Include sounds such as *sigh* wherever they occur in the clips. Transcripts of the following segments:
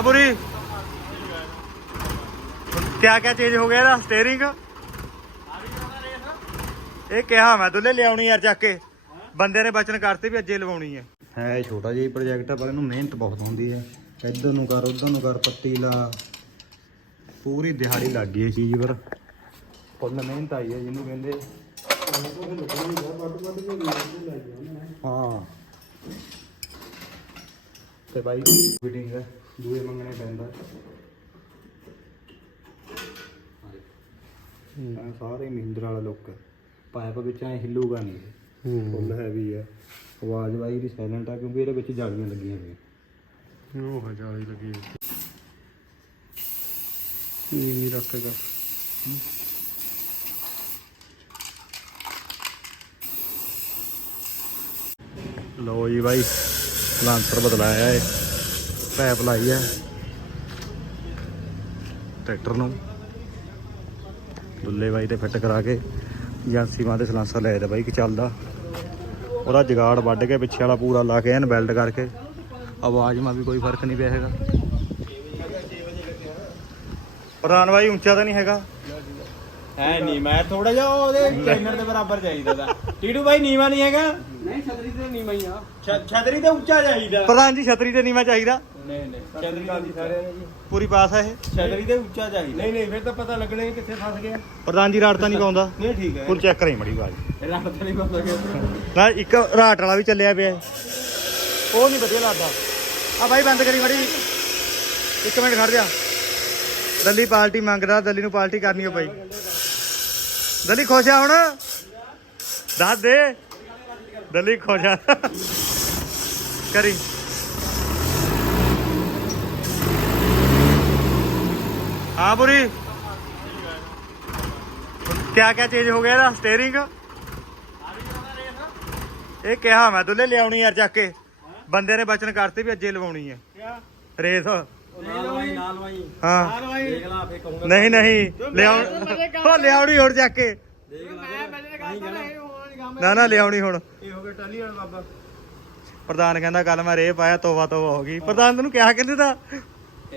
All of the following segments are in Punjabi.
हाँ पूरी क्या क्या चेंज हो गया ਇਹਦਾ ਸਟੀਅਰਿੰਗ ਇਹ ਕਿਹਾ ਮੈਂ ਦੁੱਲੇ ਲਿਆਉਣੀ ਯਾਰ ਚੱਕ ਕੇ ਬੰਦੇ ਨੇ ਬਚਨ ਕਰਤੇ ਵੀ ਅੱਜੇ ਲਵਾਉਣੀ ਹੈ ਹੈ ਇਹ ਛੋਟਾ ਜਿਹਾ ਪ੍ਰੋਜੈਕਟ ਆ ਪਰ ਇਹਨੂੰ ਮਿਹਨਤ ਬਹੁਤ ਹੁੰਦੀ ਹੈ ਇੱਧਰ ਨੂੰ ਕਰ ਉੱਧਰ ਨੂੰ ਕਰ ਪੱਤੀ ਲਾ ਪੂਰੀ ਦਿਹਾੜੀ ਲੱਗ ਗਈ ਇਸ ਚੀਜ਼ ਪਰ ਫੁੱਲ ਮਿਹਨਤ ਆਈ ਹੈ ਜਿਹਨੂੰ ਕਹਿੰਦੇ ਹਾਂ ਤੇ ਬਾਈ ਫਿਟਿੰਗ ਹੈ ਦੂਏ ਮੰਗਣੇ ਪੈਂਦਾ। ਇਹ ਸਾਰੇ ਮਹਿੰਦਰ ਵਾਲਾ ਲੁੱਕ ਪਾਈਪ ਵਿੱਚ ਐ ਹਿੱਲੂਗਾ ਨਹੀਂ ਫੁੱਲ ਹੈਵੀ ਹੈ। ਆਵਾਜ਼ ਬਾਈ ਦੀ ਸਾਇਲੈਂਟ ਆ ਕਿਉਂਕਿ ਇਹਦੇ ਵਿੱਚ ਜਾਲੀਆਂ ਲੱਗੀਆਂ ਹੋਈਆਂ। ਉਹ ਹਜ਼ਾਰੀ ਲੱਗੀ ਨੀਵੀਂ ਰੱਖ ਕੇ। ਲੋ ਜੀ ਬਾਈ। ਲਾਂਸਰ ਬਦਲਾਇਆ ਹੈ ਪੈਪ ਲਾਈ ਹੈ ਟਰੈਕਟਰ ਨੂੰ। ਦੁੱਲੇ ਬਾਈ ਤੇ ਫਿੱਟ ਕਰਾ ਕੇ ਏਜੰਸੀ ਮਾਂ ਤੇ ਸਲਾਂਸਰ ਲੈ ਦਾ ਬਾਈ ਕਿ ਚੱਲਦਾ। ਉਹਦਾ ਜਗਾੜ ਵੱਢ ਕੇ ਪਿੱਛੇ ਵਾਲਾ ਪੂਰਾ ਲਾ ਕੇ ਐਨ ਬੈਲਟ ਕਰਕੇ। ਆਵਾਜ਼ ਮਾਂ ਵੀ ਕੋਈ ਫ਼ਰਕ ਨਹੀਂ ਪਿਆ ਹੈਗਾ। ਪ੍ਰਧਾਨ ਬਾਈ, ਉੱਚਾ ਤਾਂ ਨਹੀਂ ਹੈਗਾ? ਹੈ ਨਹੀਂ ਮੈਂ ਥੋੜਾ ਜਿਹਾ ਉਹਦੇ ਟ੍ਰੇਨਰ ਦੇ ਬਰਾਬਰ ਚਾਹੀਦਾ ਦਾ ਟੀਟੂ ਬਾਈ, ਨੀਵਾ ਨਹੀਂ ਹੈਗਾ? ਨਹੀਂ ਛਤਰੀ ਤੇ ਨੀਵਾ ਹੀ ਆ। ਛਤਰੀ ਤੇ ਉੱਚਾ ਚਾਹੀਦਾ। ਪ੍ਰਧਾਨ ਜੀ ਛਤਰੀ ਤੇ ਨੀਵਾ ਚਾਹੀਦਾ। ਨਹੀਂ ਨਹੀਂ ਛਤਰੀ ਤੇ ਸਾਰਿਆਂ ਨੇ ਜੀ। ਪੂਰੀ ਪਾਸ ਹੈ ਇਹ? ਛਤਰੀ ਤੇ ਉੱਚਾ ਚਾਹੀਦਾ। ਨਹੀਂ ਨਹੀਂ ਫਿਰ ਤਾਂ ਪਤਾ ਲੱਗਣਾ ਹੀ ਕਿੱਥੇ ਫਸ ਗਿਆ। ਪ੍ਰਧਾਨ ਜੀ ਰਾੜ ਤਾਂ ਨਹੀਂ ਪਾਉਂਦਾ। ਨਹੀਂ ਠੀਕ ਹੈ। ਫੁੱਲ ਚੈੱਕ ਕਰੀ ਮੜੀ ਬਾਈ ਰਾਤ ਤਾਂ ਨਹੀਂ ਪਤਾ ਗਿਆ ਨਾ ਇੱਕ ਰਾਟ ਵਾਲਾ ਵੀ ਚੱਲਿਆ ਪਿਆ। ਹੈ। ਉਹ ਨਹੀਂ ਵਧੀਆ ਲੱਗਦਾ। ਆ ਬਾਈ ਬੰਦ ਕਰੀ ਮੜੀ ਇੱਕ ਮਿੰਟ ਖੜ ਜਾ। ਦੱਲੀ ਪਾਰਟੀ ਮੰਗਦਾ ਦੱਲੀ ਨੂੰ ਪਾਰਟੀ ਕਰਨੀ ਹੋ ਭਾਈ ਦੱਲੀ ਖੁਸ਼ ਆ ਹੁਣ? ਦੱਸ ਦੇ। ਦੱਲੀ ਖੁਸ਼ ਆ। ਕਰੀ। ਹਾਂ ਬੁਰੀ। ਕਿਆ ਕਿਆ ਚੇਂਜ ਹੋ ਗਿਆ ਇਹਦਾ? ਸਟੀਅਰਿੰਗ ਇਹ ਕਿਹਾ ਮੈਂ ਦੁੱਲੇ ਲਿਆਉਣੀ ਯਾਰ ਚੱਕ ਕੇ। ਬੰਦੇ ਨੇ ਬਚਨ ਕਰਤੇ ਵੀ ਅੱਜੇ ਲਵਾਉਣੀ ਹੈ ਰੇਸ। ਹਾਂ। ਦੇਖ ਲਾ ਫੇ ਕਹੂੰਗਾ। ਨਹੀਂ ਨਹੀਂ। ਲਿਆਉਣ ਉਹ ਲਿਆਉਣੀ ਹੁਣ ਚੱਕ ਕੇ। ਨਾ ਨਾ ਲਿਆਉਣੀ ਹੁਣ। ਟਾਲੀ ਵਾਲਾ ਬਾਬਾ। ਪ੍ਰਧਾਨ ਕਹਿੰਦਾ ਕੱਲ ਮੈਂ ਰੇ ਪਾਇਆ ਤੋਬਾ ਤੋਬਾ ਹੋ ਗਈ। ਪ੍ਰਧਾਨ ਤੈਨੂੰ ਕਿਹਾ ਕਹਿੰਦੇ ਤਾਂ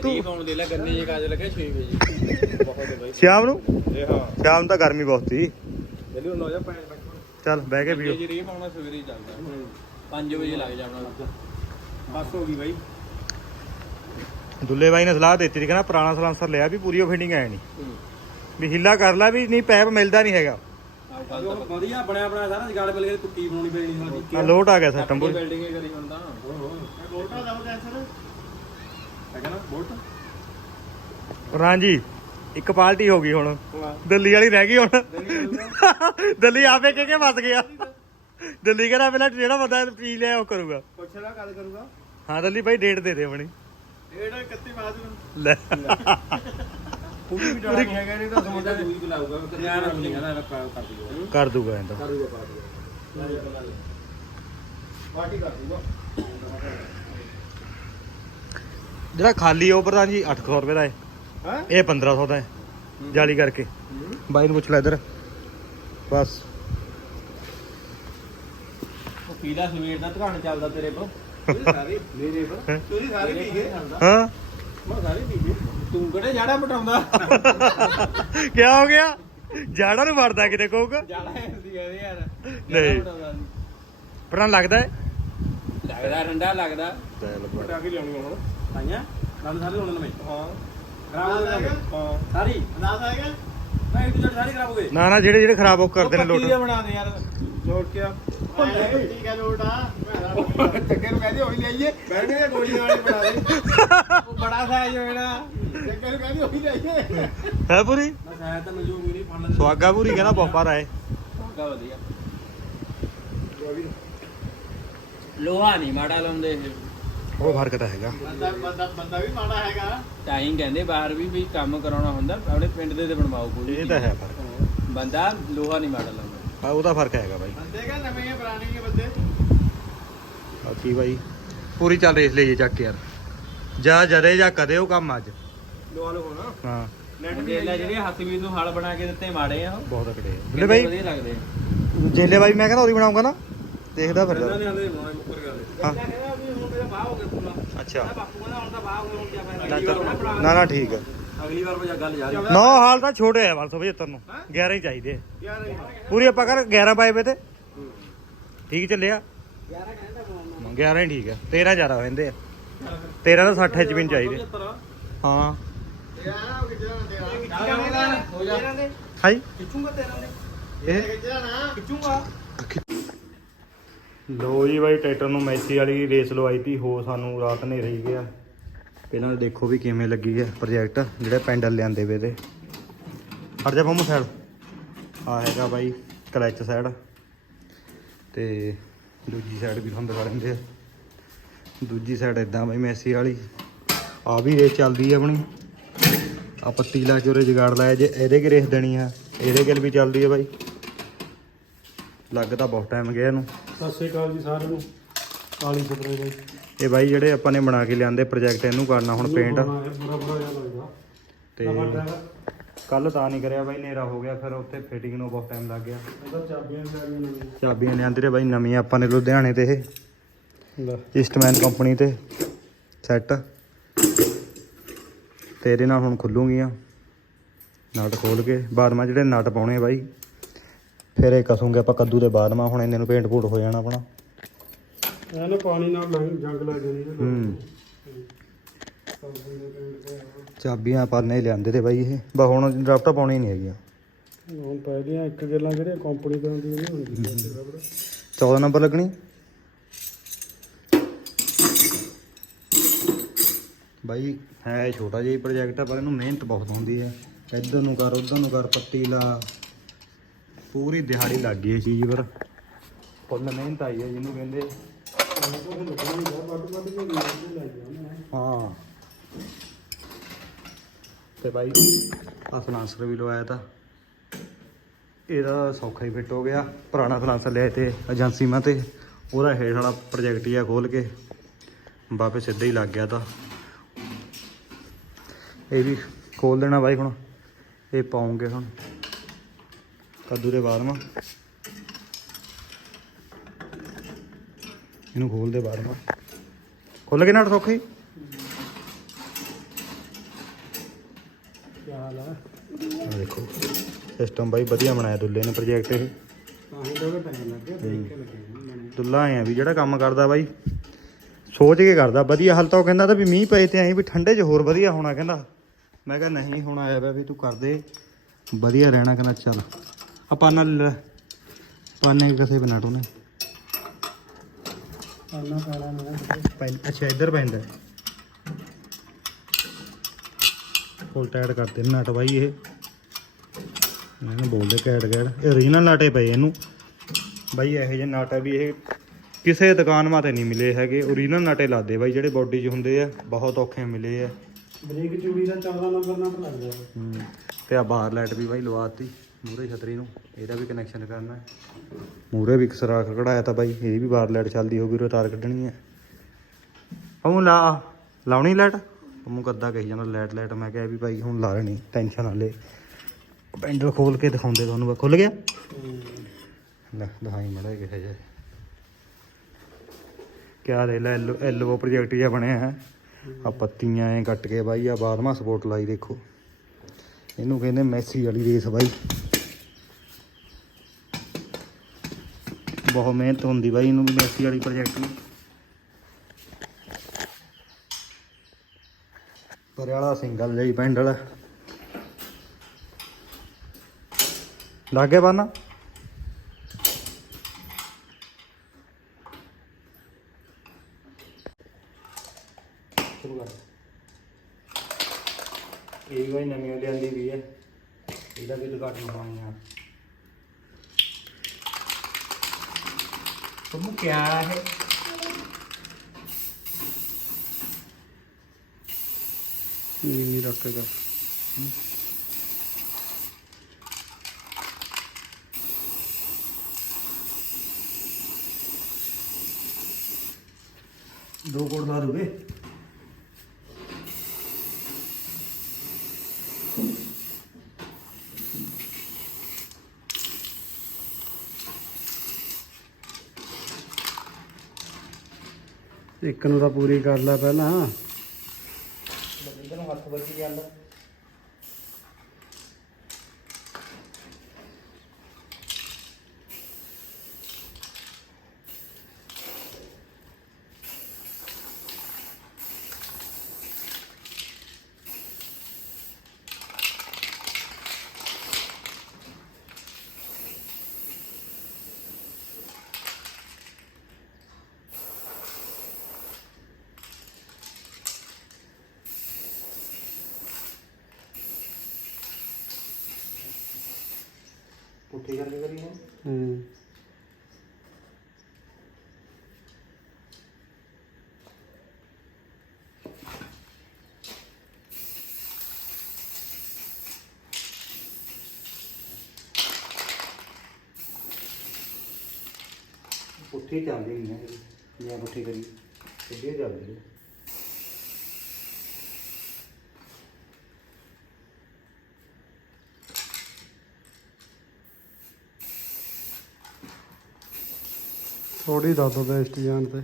ਰੀ ਪਾਉਣ ਦੇ ਲੈ ਗੰਨੇ ਜੇ ਕਾਜ ਲੱਗੇ 6 ਵਜੇ। ਬਹੁਤ ਹੈ ਬਾਈ। ਸ਼ਾਮ ਨੂੰ? ਇਹ ਹਾਂ। ਸ਼ਾਮ ਨੂੰ ਤਾਂ ਗਰਮੀ ਬਹੁਤ ਸੀ। ਜਲਦੀ ਹੁਣ ਹੋ ਜਾ ਪੈਣ ਚੱਲ ਬਹਿ ਕੇ ਪੀਓ। ਜੇ ਰੀ ਪਾਉਣਾ ਸਵੇਰੇ ਹੀ ਚੱਲਦਾ। 5 ਵਜੇ ਲੱਗ ਜਾਣਾ ਬਸ ਹੋ ਗਈ ਬਾਈ। ਦੁੱਲੇ ਬਾਈ ਨੇ ਸਲਾਹ ਦਿੱਤੀ ਸੀ ਕਹਿੰਦਾ ਪੁਰਾਣਾ ਸਲਾਂਸਰ ਲਿਆ ਵੀ ਪੂਰੀ ਉਹ ਫਿਟਿੰਗ ਆਏ ਨਹੀਂ। ਵੀ ਹਿੱਲਾ ਕਰ ਲੈ ਵੀ ਨਹੀਂ ਪੈਪ ਮਿਲਦਾ ਨਹੀਂ ਹੈਗਾ। ਵਧੀਆ ਬਣਿਆ ਬਣਾਇਆ ਸਾਰਾ ਜਗਾੜ ਮਿਲ ਗਿਆ ਕੁੱਟੀ ਬਣਾਉਣੀ ਪੈਣੀ ਸਾਡੀ ਆ ਲੋਟ ਆ ਗਿਆ ਸਿਸਟਮ ਪੂਰੀ ਬਿਲਡਿੰਗ ਹੀ ਕਰੀ ਹੁਣ ਤਾਂ। ਬੋਲਟਾ ਦਾ ਕੈਂਸਰ ਹੈਗਾ ਨਾ ਬੋਲਟ? ਰਾਂਜੀ ਇੱਕ ਪਾਰਟੀ ਹੋ ਗਈ ਹੁਣ। ਦਿੱਲੀ ਵਾਲੀ ਰਹਿ ਗਈ ਹੁਣ। ਦਿੱਲੀ ਆਪੇ ਕਹਿ ਕੇ ਫਸ ਗਿਆ। ਦਿੱਲੀ ਕਹਿੰਦਾ ਪਹਿਲਾਂ ਜਿਹੜਾ ਬੰਦਾ ਪੀ ਲਿਆ ਉਹ ਕਰੂਗਾ। ਪੁੱਛ ਲੈ ਕਦ ਕਰੂਗਾ। ਹਾਂ ਦਿੱਲੀ ਭਾਈ ਡੇਟ ਦੇ ਦੇ ਆਪਣੀ। ਇਹੜਾ 31 ਮਾਰਚ ਨੂੰ ਲੈ। ਪੂਰੀ ਵੀ ਨਹੀਂ ਹੈਗਾ ਤਾਂ ਬੁਲਾਊਗਾ ਨਹੀਂ ਕਹਿੰਦਾ ਕਰ ਕਰ ਦੂਗਾ। ਕਰ ਦੂਗਾ ਇਹਦਾ। ਕਰ ਦੂਗਾ ਪਾ ਦੂਗਾ। ਪਾਰਟੀ ਕਰ ਦੂਗਾ। ਜਿਹੜਾ ਖਾਲੀ ਉਹ ਪ੍ਰਧਾਨ ਜੀ 800 ਰੁਪਏ ਦਾ ਹੈ ਹਾਂ? ਇਹ 1500 ਦਾ ਹੈ ਜਾਲੀ ਕਰਕੇ। ਬਾਈ ਨੂੰ ਪੁੱਛ ਲੈ ਇੱਧਰ। ਬਸ। ਉਹ ਪੀਲਾ ਸਵੇਰ ਦਾ ਧਕਾਣ ਚੱਲਦਾ ਤੇਰੇ ਕੋਲ। ਸਾਰੇ ਮੇਰੇ ਕੋਲ ਤੁਸੀਂ ਸਾਰੇ ਪੀ ਗਏ ਹਾਂ? ਮੈਂ ਸਾਰੇ ਪੀ ਗਏ ਤੂੰ ਕਿਹੜੇ ਜਾੜਾ ਮਟਾਉਂਦਾ ਕੀ ਹੋ ਗਿਆ? ਜਾੜਾ ਨੂੰ ਵੜਦਾ ਕਿਤੇ ਕੋਕ ਜਾੜਾ ਹੁੰਦੀ ਕਹਿੰਦੇ ਯਾਰ ਨਹੀਂ। ਪ੍ਰਧਾਨ ਲੱਗਦਾ ਹੈ? ਲੱਗਦਾ ਠੰਡਾ ਲੱਗਦਾ। ਚੱਲ ਪਟਾ ਕੇ ਲਿਆਉਣੀ ਹੁਣ। ਆਈਆਂ ਨਾਲ ਸਾਰੇ ਹੁਣ ਨਵੇਂ ਹਾਂ। ਖਰਾਬ ਹੋ ਗਏ। ਹਾਂ। ਸਾਰੀ? ਨਾਸ ਆਏਗਾ ਮੈਂ ਇੱਕ ਜੜ ਸਾਰੀ ਖਰਾਬ ਹੋ ਗਏ। ਨਾ ਨਾ ਜਿਹੜੇ ਜਿਹੜੇ ਖਰਾਬ ਉਹ ਕਰਦੇ ਨੇ ਲੋਟ। ਬਣਾ ਦੇ ਯਾਰ। ਲੋਟ ਕੇ ਠੀਕ ਹੈ ਲੋਟ ਆ। ਚੱਕੇ ਨੂੰ ਕਹਦੇ ਹੋਈ ਲਈਏ। ਬੈਠੇ ਦੇ ਗੋਲੀਆਂ ਵਾਲੇ ਬਣਾ ਦੇ *laughs* ਉਹ ਬੜਾ ਸਾਈਜ਼ ਹੋਣਾ ਚੱਕੇ ਨੂੰ ਕਹਦੇ ਹੋਈ ਲਈਏ। ਹੈ ਪੂਰੀ? ਮੈਂ ਸਾਇਦ ਤਾਂ ਮਜੂ ਵੀ ਨਹੀਂ ਫੜਨ ਸਵਾਗਾ ਪੂਰੀ ਕਹਿੰਦਾ ਬਹੁਤ ਆਏ ਦਾ ਵਧੀਆ। ਲੋਹਾ ਨਹੀਂ ਮਾੜਾ ਲਾਉਂਦੇ ਇਹ। ਉਹ ਫ਼ਰਕ ਤਾਂ ਹੈਗਾ। ਬੰਦਾ ਬੰਦਾ ਬੰਦਾ ਵੀ ਮਾੜਾ ਹੈਗਾ। ਟਾਈਮ ਕਹਿੰਦੇ ਬਾਹਰ ਵੀ ਵੀ ਕੰਮ ਕਰਾਉਣਾ ਹੁੰਦਾ ਆਪਣੇ ਪਿੰਡ ਦੇ ਤੇ ਬਣਵਾਓ ਕੋਈ। ਇਹ ਤਾਂ ਹੈ ਫ਼ਰਕ। ਬੰਦਾ ਲੋਹਾ ਨਹੀਂ ਮਾੜਾ ਲਾਉਂਦਾ। ਆ ਉਹਦਾ ਫ਼ਰਕ ਹੈਗਾ ਬਾਈ। ਬੰਦੇ ਕਾ ਨਵੇਂ ਆ ਪੁਰਾਣੇ ਆ ਬੰਦੇ? ਬਾਕੀ ਬਾਈ? ਪੂਰੀ ਚੱਲ ਰੇਸ ਲਈਏ ਚੱਕ ਯਾਰ। ਜਾ ਜਰੇ ਜਾਂ ਕਦੇ ਉਹ ਕੰਮ ਅੱਜ। ਲਵਾਉਣਾ ਹਾਂ। ਨੈਟ ਵੀ ਜਿਹੜੇ ਹੱਥਵੀਰ ਨੂੰ ਹਲ ਬਣਾ ਕੇ ਦਿੱਤੇ ਮਾੜੇ ਆ। ਉਹ ਬਹੁਤ ਅਕੜੇ ਕਿੰਨੇ ਬੁੱਲੇ ਬਾਈ ਵਧੀਆ ਲੱਗਦੇ ਆ। ਜੇਲੇ ਬਾਈ ਮੈਂ ਕਹਿੰਦਾ ਉਹਦੀ ਬਣਾਉਂਗਾ ਨਾ। ਦੇਖਦਾ ਫਿਰ। ਇਹਨਾਂ ਨੇ ਹਲੇ ਬਣਾਉਣੇ ਮੁੱਕਰ ਗਏ ਹਲੇ। ਹਾਂ। ਕਹਿੰਦਾ ਵੀ ਹੁਣ ਮੇਰਾ ਬਾਹ ਹੋ ਗਿਆ ਪੂਰਾ। ਅੱਛਾ। ਬਾਪੂ ਕਹਿੰਦਾ ਹੁਣ ਤਾਂ ਬਾਹ ਹੋ ਗਿਆ। ਹੁਣ ਕੀ ਨਾ ਫਾਇਦਾ ਤਾਂ- ਨਾ ਨਾ ਠੀਕ ਹੈ ਅਗਲੀ ਵਾਰ ਭਜਾ ਗੱਲ ਜਾ ਰਹੀ ਨੌ ਹਾਲ ਤਾਂ ਛੋਟੇ ਆ 175 ਨੂੰ। 11 ਹੀ ਚਾਹੀਦੇ ਪੂਰੀ ਆਪਾਂ ਕਰ 11 ਪਾਏ ਵੇ ਤੇ। ਠੀਕ ਚੱਲਿਆ? 11 ਕਹਿੰਦਾ ਬਣਾਉਣਾ 11 ਹੀ ਠੀਕ ਆ। 13 ਜ਼ਿਆਦਾ ਰਹਿੰਦੇ ਆ। 13 ਦਾ 60 ਐਚਪੀ ਚਾਹੀਦੇ। ਹਾਂ। ਜਾ ਹਾਈ। ਖਿੱਚੂਗਾ ਇਹ ਨਾ ਖਿੱਚੂਗਾ ਲੋ ਜੀ ਬਾਈ ਟਰੈਕਟਰ ਨੂੰ ਮੈਸੀ ਵਾਲੀ ਰੇਸ ਲਵਾਈ ਤੀ ਹੋ ਸਾਨੂੰ ਰਾਤ ਨੇ ਰਹੀ ਗਿਆ। ਪਹਿਲਾਂ ਦੇਖੋ ਵੀ ਕਿਵੇਂ ਲੱਗੀ ਹੈ ਪ੍ਰੋਜੈਕਟ ਜਿਹੜੇ ਪੈਂਡਲ ਲਿਆਂਦੇ ਵੇ ਤੇ। ਹਟ ਜਾ ਪੰਮੂ ਸਾਈਡ ਆ ਹੈਗਾ ਬਾਈ ਕਲਚ ਸਾਈਡ ਤੇ ਦੂਜੀ ਸਾਈਡ ਵੀ ਤੁਹਾਨੂੰ ਦਿਖਾ ਦਿੰਦੇ ਆ। ਦੂਜੀ ਸਾਈਡ ਇਦਾਂ ਬਾਈ ਮੈਸੀ ਵਾਲੀ। ਆ ਵੀ ਰੇਸ ਚੱਲਦੀ ਹੈ ਆਪਣੀ। ਆ ਪੱਤੀ ਲਾ ਕੇ ਉਰੇ ਜਗਾੜ ਲਾਇਆ ਜੇ ਇਹਦੇ ਕੀ ਰੇਸ ਦੇਣੀ ਆ। ਇਹਦੇ ਗਿਲ ਵੀ ਚੱਲਦੀ ਹੈ ਬਾਈ। ਲੱਗ ਤਾਂ ਬਹੁਤ ਟਾਈਮ ਗਿਆ ਇਹਨੂੰ। ਸਤਿ ਸ਼੍ਰੀ ਅਕਾਲ ਜੀ ਸਾਰਿਆਂ ਨੂੰ। ਕਾਲੀ ਫੁੱਟਰੇ ਬਾਈ ਇਹ ਬਾਈ ਜਿਹੜੇ ਆਪਾਂ ਨੇ ਬਣਾ ਕੇ ਲਿਆਂਦੇ ਪ੍ਰੋਜੈਕਟ ਇਹਨੂੰ ਕਰਨਾ ਹੁਣ ਪੇਂਟ ਬੁਰਾ ਤੇ ਕੱਲ ਤਾਂ ਨਹੀਂ ਕਰਿਆ ਬਾਈ ਹਨੇਰਾ ਹੋ ਗਿਆ ਫਿਰ ਉੱਥੇ ਫਿਟਿੰਗ ਨੂੰ ਬਹੁਤ ਟਾਈਮ ਲੱਗ ਗਿਆ। ਉਹਦਾ ਚਾਬੀਆਂ ਲੈ ਗਏ ਨਵੀਂ ਚਾਬੀਆਂ ਲਿਆਂਦੇ ਤੇ ਬਾਈ ਨਵੀਆਂ ਆਪਾਂ ਨੇ ਲੁਧਿਆਣੇ ਤੇ ਇਹ। ਲੈ। ਈਸਟਮੈਨ ਕੰਪਨੀ ਤੇ ਸੈੱਟ ਤੇ ਇਹਦੇ ਨਾਲ ਹੁਣ ਖੁੱਲੂਗੀਆਂ। ਨਟ ਖੋਲ ਕੇ ਬਾਦਮਾ ਜਿਹੜੇ ਨਟ ਪਾਉਣੇ ਬਾਈ। ਫਿਰ ਇਹ ਕਸੂਗੇ ਆਪਾਂ ਕੱਦੂ ਦੇ ਬਾਦਮਾ ਹੁਣ ਇਹਨਾਂ ਨੂੰ ਪੇਂਟ ਪੂਟ ਹੋ ਜਾਣਾ ਆਪਣਾ। ਇਹ ਨਾ ਪਾਣੀ ਨਾਲ ਲੰਘ- ਜੰਗ ਲੱਗ ਜਾਣੀ ਹੈ ਹੂੰ। ਚਾਬੀਆਂ ਆਪਾਂ ਨੇ ਲਿਆਂਦੇ ਤੇ ਬਾਈ ਇਹ। ਬਾ ਹੁਣ ਡਰਾਫਟਾਂ ਪਾਉਣੀ ਨਹੀਂ ਹੈਗੀਆਂ। ਹੁਣ ਪਹਿਲੀਆਂ ਇੱਕ ਗੱਲਾਂ ਜਿਹੜੀਆਂ ਕੰਪਨੀ ਤੋਂ ਆਉਂਦੀਆਂ ਨਹੀਂ ਹੁੰਦੀਆਂ ਰਬੜ 14 ਨੰਬਰ ਲੱਗਣੀ। ਬਾਈ ਹੈ ਛੋਟਾ ਜਿਹਾ ਪ੍ਰੋਜੈਕਟ ਆ ਪਰ ਇਹਨੂੰ ਮਿਹਨਤ ਬਹੁਤ ਹੁੰਦੀ ਹੈ ਇੱਧਰ ਨੂੰ ਕਰ ਉੱਧਰ ਨੂੰ ਕਰ ਪੱਤੀ ਲਾ। ਪੂਰੀ ਦਿਹਾੜੀ ਲੱਗ ਗਈ ਇਸ ਚੀਜ਼ ਪਰ। ਫੁੱਲ ਮਿਹਨਤ ਆਈ ਹੈ ਜਿਹਨੂੰ ਕਹਿੰਦੇ। ਹਾਂ। ਤੇ ਬਾਈ ਆ ਸਲਾਂਸਰ ਵੀ ਲਵਾਇਆ ਤਾਂ। ਇਹਦਾ ਸੌਖਾ ਹੀ ਫਿੱਟ ਹੋ ਗਿਆ। ਪੁਰਾਣਾ ਸਲਾਂਸਰ ਲਿਆ ਤੇ ਏਜੰਸੀ ਮਾ ਤੇ। ਉਹਦਾ ਹੇਠ ਵਾਲਾ ਪ੍ਰੋਜੈਕਟ ਹੀ ਆ ਖੋਲ ਕੇ। ਵਾਪਸ ਸਿੱਧਾ ਹੀ ਲੱਗ ਗਿਆ ਤਾਂ। ਇਹ ਵੀ ਖੋਲ ਦੇਣਾ ਬਾਈ ਹੁਣ। ਇਹ ਪਾਉਂਗੇ ਹੁਣ। ਕੱਦੂ ਦੇ ਬਾਅਦ ਮਾ ਇਹਨੂੰ ਖੋਲ ਦੇ ਬਾਅਦ ਮਾ ਖੁੱਲ ਕੇ ਨਾ ਸੌਖਾ ਕੀ ਹਾਲ ਆ। ਦੇਖੋ ਸਿਸਟਮ ਬਾਈ ਵਧੀਆ ਬਣਾਇਆ ਦੁੱਲੇ ਨੇ ਪ੍ਰੋਜੈਕਟ ਇਹ। ਤਾਂ ਹੀ ਲੱਗ ਲੱਗੇ ਦੁੱਲਾ ਆ ਵੀ ਜਿਹੜਾ ਕੰਮ ਕਰਦਾ ਬਾਈ ਸੋਚ ਕੇ ਕਰਦਾ ਵਧੀਆ ਹਲ ਤਾਂ ਉਹ ਕਹਿੰਦਾ ਤਾਂ ਵੀ ਮੀਂਹ ਪਏ ਤੇ ਐਂ ਵੀ ਠੰਡੇ 'ਚ ਹੋਰ ਵਧੀਆ ਹੋਣਾ ਕਹਿੰਦਾ। ਮੈਂ ਕਿਹਾ ਨਹੀਂ ਹੁਣ ਆਇਆ ਵਾ ਵੀ ਤੂੰ ਕਰਦੇ ਵਧੀਆ ਰਹਿਣਾ ਕਹਿੰਦਾ ਚੱਲ। ਆਪਾਂ ਨਾਲ ਪਾਣੇ ਕਿਸੇ ਬਣਾ ਟੋਨੇ ਪੈਣਾ ਨਾ ਅੱਛਾ ਇੱਧਰ ਪੈਂਦਾ ਫੁੱਲ ਟਾਈਟ ਕਰਦੇ ਨੇ ਨਟ ਬਾਈ ਇਹ। ਇਹਨੂੰ ਬੋਲਦੇ ਕੈਟ ਕੈਟ ਇਹ ਓਰੀਜਨਲ ਨਾਟੇ ਪਏ ਇਹਨੂੰ। ਬਾਈ ਇਹੋ ਜਿਹੇ ਨਟ ਆ ਵੀ ਇਹ ਕਿਸੇ ਦੁਕਾਨ ਮਾ ਤੇ ਨਹੀਂ ਮਿਲੇ ਹੈਗੇ। ਓਰੀਜਨਲ ਨਾਟੇ ਲਾਦੇ ਬਾਈ ਜਿਹੜੇ ਬਾਡੀ 'ਚ ਹੁੰਦੇ ਆ ਬਹੁਤ ਔਖੇ ਮਿਲੇ ਆ। ਬ੍ਰੇਕ ਚੂੜੀ ਦਾ 14 ਨੰਬਰ ਨਾਲ ਲੱਗ ਗਿਆ ਹੂੰ। ਤੇ ਆ ਬਾਹਰ ਲਾਈਟ ਵੀ ਬਾਈ ਲਵਾਤੀ ਮੂਰੇ ਛਤਰੀ ਨੂੰ, ਇਹਦਾ ਵੀ ਕਨੈਕਸ਼ਨ ਕਰਨਾ। ਹੈ ਮੂਰੇ ਵੀ ਇੱਕ ਸਰਾਖ ਕਢਾਇਆ ਤਾਂ ਬਾਈ, ਇਹ ਵੀ ਬਾਹਰ ਲਾਈਟ ਚੱਲਦੀ ਹੋਊਗੀ ਉਹ ਤਾਰ ਕੱਢਣੀ ਹੈ। ਉਹ ਲਾ ਲਾਉਣੀ ਲਾਈਟ ਉਹ ਕੱਦਾ ਕਹੀ ਜਾਂਦਾ ਲਾਈਟ ਲਾਈਟ ਮੈਂ ਕਿਹਾ ਵੀ ਭਾਈ ਹੁਣ ਲਾ ਲੈਣੀ ਟੈਨਸ਼ਨ ਨਾ ਲੈ। ਪੈਂਡਲ ਖੋਲ ਕੇ ਦਿਖਾਉਂਦੇ ਤੁਹਾਨੂੰ ਬਾ ਖੁੱਲ ਗਿਆ? ਲੈ, ਦਿਖਾਈ ਮੜਾ ਕਿਸੇ ਜੇ ਕਿਆ ਦੇ ਲੈ ਐਲਵੋ ਪ੍ਰੋਜੈਕਟ ਜਿਹਾ ਬਣਿਆ ਹੈ। ਆ ਪੱਤੀਆਂ ਐ ਕੱਟ ਕੇ ਬਾਈ ਆ ਬਾਦਮਾ ਸਪੋਰਟ ਲਾਈ ਦੇਖੋ। ਇਹਨੂੰ ਕਹਿੰਦੇ ਮੈਸੀ ਵਾਲੀ ਰੇਸ ਬਾਈ। ਬਹੁਤ ਮਿਹਨਤ ਹੁੰਦੀ ਬਾਈ ਇਹਨੂੰ ਵੀ ਮੈਸੀ ਵਾਲੀ ਪ੍ਰੋਜੈਕਟ ਨੂੰ। ਪਰ ਵਾਲਾ ਸਿੰਗਲ ਲਈ ਪੈਂਡਲ ਲੱਗੇ ਬੰਨਾ। ਸ਼ੁਰੂ ਕਰ। ਇਹ ਵੀ ਨਵੀਂ ਲਿਆਂਦੀ ਵੀ ਹੈ। ਇਹਦਾ ਵੀ ਉਦਘਾਟਨ ਕਰਾਉਣੀ ਆ। ਤੁਮ ਕੀ ਹੈ ਨੀਵੀਂ ਰੱਖ ਦੋ ਕੋਡ ਲਾ ਦੋਗੇ? ਇੱਕ ਨੂੰ ਤਾਂ ਪੂਰੀ ਕਰ ਲੈ ਪਹਿਲਾਂ। ਬਲਜਿੰਦਰ ਨੂੰ ਹੱਥ ਵੱਜੀ ਜਾਂਦਾ ਪੁੱਠੀ ਕਰਕੇ ਕਰੀ ਹੈ ਹੂੰ ਪੁੱਠੀ ਚੱਲਦੀ ਨਹੀਂ ਹੈ ਜੇ ਪੁੱਠੀ ਕਰੀ ਸਿੱਧੀ ਚੱਲਦੀ ਹੈ ਥੋੜੀ ਦੱਸ ਦੋ ਬੈਸਟ ਤੇ।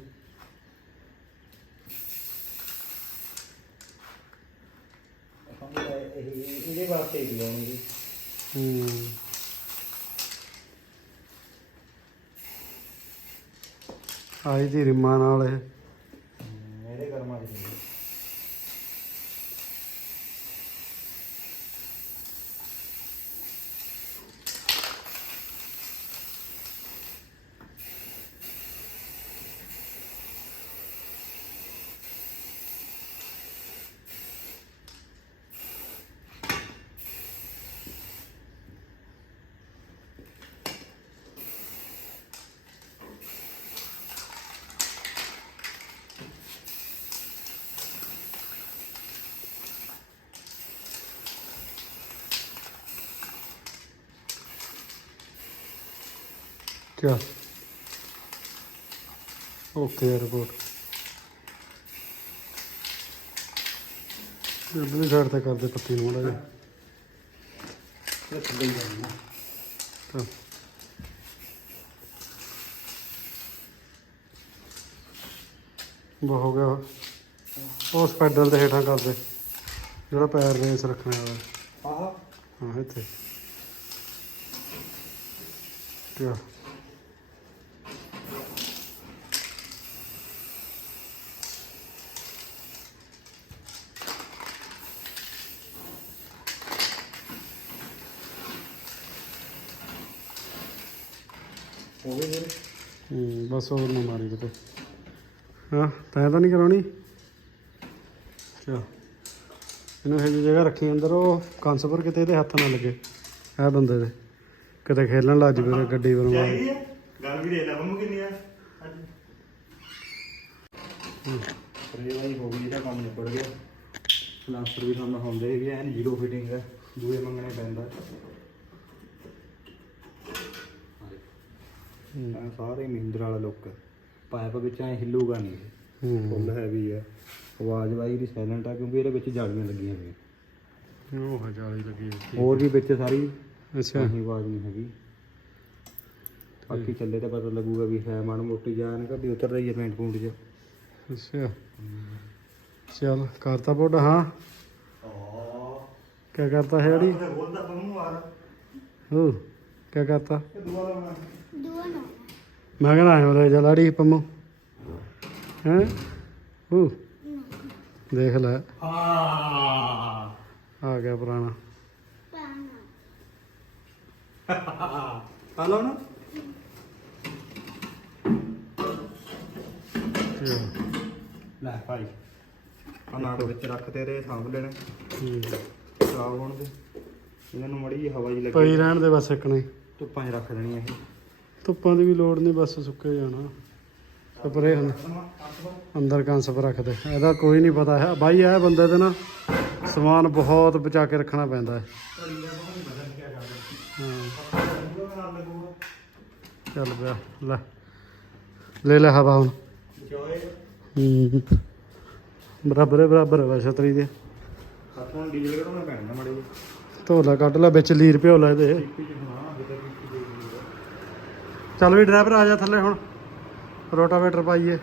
ਇਹਦੇ ਵਾਸਤੇ ਹੀ ਲਾਉਣੀ ਹੂੰ। ਆਈ ਦੀ ਰਿਮਾਂ ਨਾਲ ਇਹ ਇਹਦੇ ਕਰਮਾਂ ਚ ਨਹੀਂ ਕਿਆ ਓਕੇ ਰਿਪੋਰਟ ਇਧਰਲੀ ਸਾਈਡ ਤੇ ਕਰਦੇ ਪੱਤੀ ਨੂੰ ਮਾੜਾ ਇਹ ਥੱਲੇ ਜਾਣੀ ਹੈ। ਤਾਂ ਬਹੁਤ ਹੋ ਗਿਆ ਉਸ ਪੈਡਲ ਦੇ ਹੇਠਾਂ ਕਰਦੇ। ਜਿਹੜਾ ਪੈਰ ਰੇਸ ਰੱਖਣੇ ਵਾਲਾ। ਆਹ। ਹਾਂ ਇੱਥੇ। ਕਿਆ ਉਹ ਵੀ ਫਿਰ। ਹੂੰ ਬਸ ਹੋਰ ਨਾ ਮਾਰੀ ਕਿਤੇ। ਹਾਂ ਤੈਂ ਤਾਂ ਨਹੀਂ ਕਰਾਉਣੀ? ਚਾ ਇਹਨੂੰ ਇਹ ਜਗ੍ਹਾ ਰੱਖੀ ਅੰਦਰ ਉਹ ਕੰਸ ਪਰ ਕਿਤੇ ਇਹਦੇ ਹੱਥ ਨਾ ਲੱਗੇ। ਇਹ ਬੰਦੇ ਦੇ। ਕਿਤੇ ਖੇਲਣ ਲੱਜ ਪਏ ਗੱਡੀ ਹੈ ਗੱਲ ਵੀ ਦੇ ਲੈ ਮੰਮੂ ਕਿੰਨੀ ਆ। ਰੇ ਵਾਈ ਹੋ ਗਈ ਇਹਦਾ ਕੰਮ ਨਿਬੜ ਗਿਆ। ਪਲਾਸਟਰ ਵੀ ਤੁਹਾਨੂੰ ਹੁੰਦੇ ਹੈਗੇ ਐਨ ਜ਼ੀਰੋ ਫਿਟਿੰਗ ਹੈ ਦੂਏ ਮੰਗਣੇ ਪੈਂਦਾ। ਐਂ ਸਾਰੇ ਮਹਿੰਦਰ ਵਾਲਾ ਲੁੱਕ। ਪਾਈਪ ਵਿੱਚ ਐ ਹਿੱਲੂਗਾ ਨਹੀਂ ਹੂੰ। ਫੁੱਲ ਹੈਵੀ ਹੈ ਆਵਾਜ਼ ਵਾਈ ਦੀ ਸਾਇਲੈਂਟ ਆ ਕਿਉਂਕਿ ਇਹਦੇ ਵਿੱਚ ਜਾਲੀਆਂ ਲੱਗੀਆਂ ਹੋਈਆਂ। ਉਹ ਹਜਾਲੀ ਲੱਗੀ ਹੋਈ ਸੀ। ਹੋਰ ਵੀ ਵਿੱਚ ਸਾਰੀ ਅੱਛਾ। ਨਹੀਂ ਆਵਾਜ਼ ਨਹੀਂ ਹੈਗੀ। ਬਾਕੀ ਚੱਲੇ ਤਾਂ ਪਤਾ ਲੱਗੂਗਾ ਵੀ ਹੈ ਮਾੜਾ ਮੋਟੀ ਜਾਨ ਕਿ ਵੀ ਉਤਰ ਰਹੀ ਹੈ ਪੈਂਟ ਪੂੰਟ ਚ ਅੱਛਾ। ਚਲ ਕਰਤਾ ਬੋਡਾ ਹਾਂ? ਕੀ ਕਰਤਾ ਹੈ ਅੜੀ ਬੋਲਦਾ ਆ ਹੋ। ਕੀ ਕਰਤਾ? ਦੁਆ ਲਾਉਣਾ। ਮੈਂ ਕਹਿੰਦਾ ਆਇਆ ਲੈ ਜਾ ਲਾੜੀ ਪੰਮੂ। ਹੈ? ਉਹ ਦੇਖ ਲੈ। ਆ ਗਿਆ ਪੁਰਾਣਾ। ਪਾ ਲਓ ਨਾ। ਲੈ ਭਾਈ ਆ ਨਾੜ ਵਿੱਚ ਰੱਖ ਤੇਰੇ ਸਾਂਭ ਲੈਣੇ। ਖਰਾਬ ਹੋਣ ਦੇ। ਇਹਨਾਂ ਨੂੰ ਮੜੀ ਹਵਾ ਜੀ ਪਈ ਲੱਗੀ ਰਹਿਣ ਦੇ ਬਸ ਇੱਕ ਨਹੀਂ। ਧੁੱਪਾਂ 'ਚ ਰੱਖ ਦੇਣੀ ਇਹ। ਧੁੱਪਾਂ ਦੀ ਵੀ ਲੋੜ ਨਹੀਂ ਬਸ ਸੁੱਕੇ ਜਾਣਾ। ਸਪਰੇ ਹੁਣ ਅੰਦਰ ਕੰਸ ਪਰ ਰੱਖਦੇ। ਇਹਦਾ ਕੋਈ ਨਹੀਂ ਪਤਾ ਹੈ। ਬਾਈ ਇਹ ਬੰਦੇ ਤੇ ਨਾ ਸਮਾਨ ਬਹੁਤ ਬਚਾ ਕੇ ਰੱਖਣਾ ਪੈਂਦਾ ਹੈ। ਚੱਲ ਪਿਆ। ਲੈ। ਲੈ ਲੈ ਹਵਾ ਹੁਣ। ਬਰਾਬਰ ਬਰਾਬਰ ਹੈ ਵਾ ਛਤਰੀ ਦੇ। ਹੱਥੋਂ ਡੀਜ਼ਲ ਕਢਾਉਣਾ ਪੈਣਾ ਮੜੇ ਢੋਲਾ ਕੱਢ ਲੈ ਵਿੱਚ ਲੀਰ ਪਿਓ ਲੈ ਦੇ ਚੱਲ ਵੀ ਡਰਾਈਵਰ ਆ ਜਾ ਥੱਲੇ ਹੁਣ ਰੋਟਾਵੇਟਰ ਪਾਈਏ।